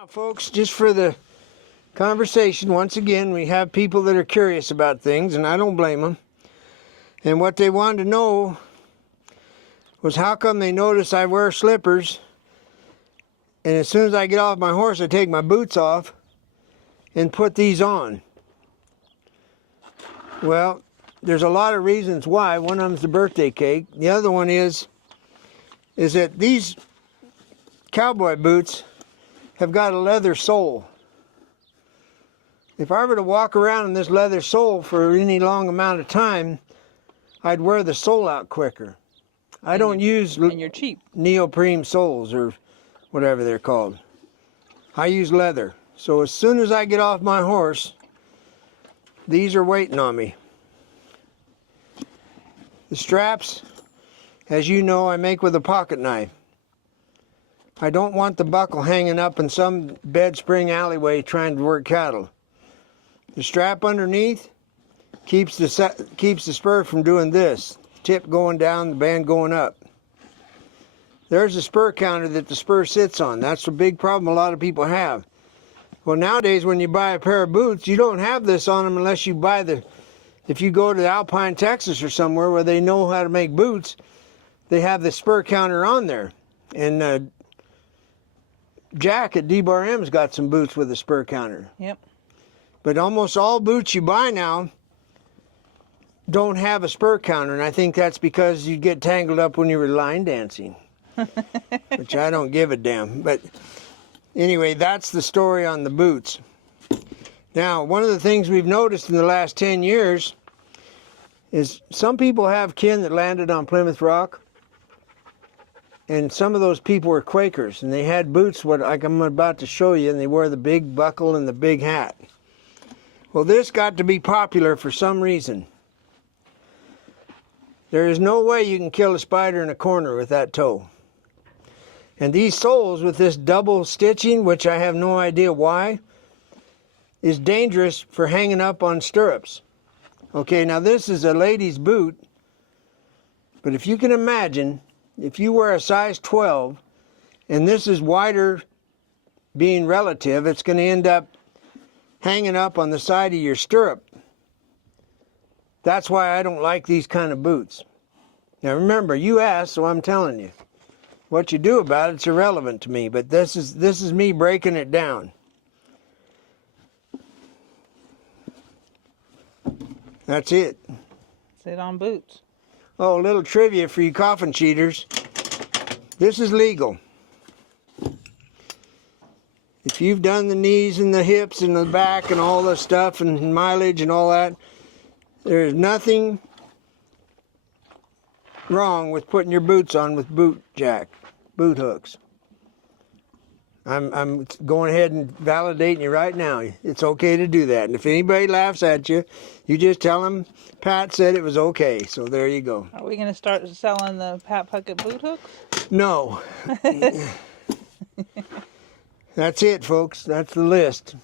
Now, folks, just for the conversation, once again, we have people that are curious about things, and I don't blame them. And what they wanted to know was how come they notice I wear slippers, and as soon as I get off my horse, I take my boots off and put these on. Well, there's a lot of reasons why. One of them's the birthday cake. The other one is that these cowboy boots have got a leather sole. If I were to walk around in this leather sole for any long amount of time, I'd wear the sole out quicker. I don't use and you're cheap. neoprene soles or whatever they're called. I use leather. So as soon as I get off my horse, these are waiting on me. The straps, as you know, I make with a pocket knife. I don't want the buckle hanging up in some bed spring alleyway trying to work cattle. The strap underneath keeps the spur from doing this. Tip going down, the band going up. There's a spur counter that the spur sits on. That's a big problem a lot of people have. Well, nowadays when you buy a pair of boots, you don't have this on them unless you buy if you go to Alpine, Texas or somewhere where they know how to make boots, they have the spur counter on there. And Jack at D-Bar-M's got some boots with a spur counter. Yep. But almost all boots you buy now don't have a spur counter, and I think that's because you get tangled up when you were line dancing, which I don't give a damn. But anyway, that's the story on the boots. Now, one of the things we've noticed in the last 10 years is some people have kin that landed on Plymouth Rock, and some of those people were Quakers, and they had boots like I'm about to show you, and they wore the big buckle and the big hat. Well, this got to be popular for some reason. There is no way you can kill a spider in a corner with that toe. And these soles with this double stitching, which I have no idea why, is dangerous for hanging up on stirrups. Okay, now this is a lady's boot, but if you can imagine, if you wear a size 12, and this is wider being relative, it's going to end up hanging up on the side of your stirrup. That's why I don't like these kind of boots. Now remember, you asked, so I'm telling you. What you do about it's irrelevant to me, but this is me breaking it down. That's it. Sit on boots. Oh, a little trivia for you coffin cheaters. This is legal. If you've done the knees and the hips and the back and all the stuff and mileage and all that, there is nothing wrong with putting your boots on with boot hooks. I'm going ahead and validating you right now. It's okay to do that. And if anybody laughs at you, you just tell them Pat said it was okay. So there you go. Are we going to start selling the Pat Puckett boot hooks? No. That's it, folks. That's the list.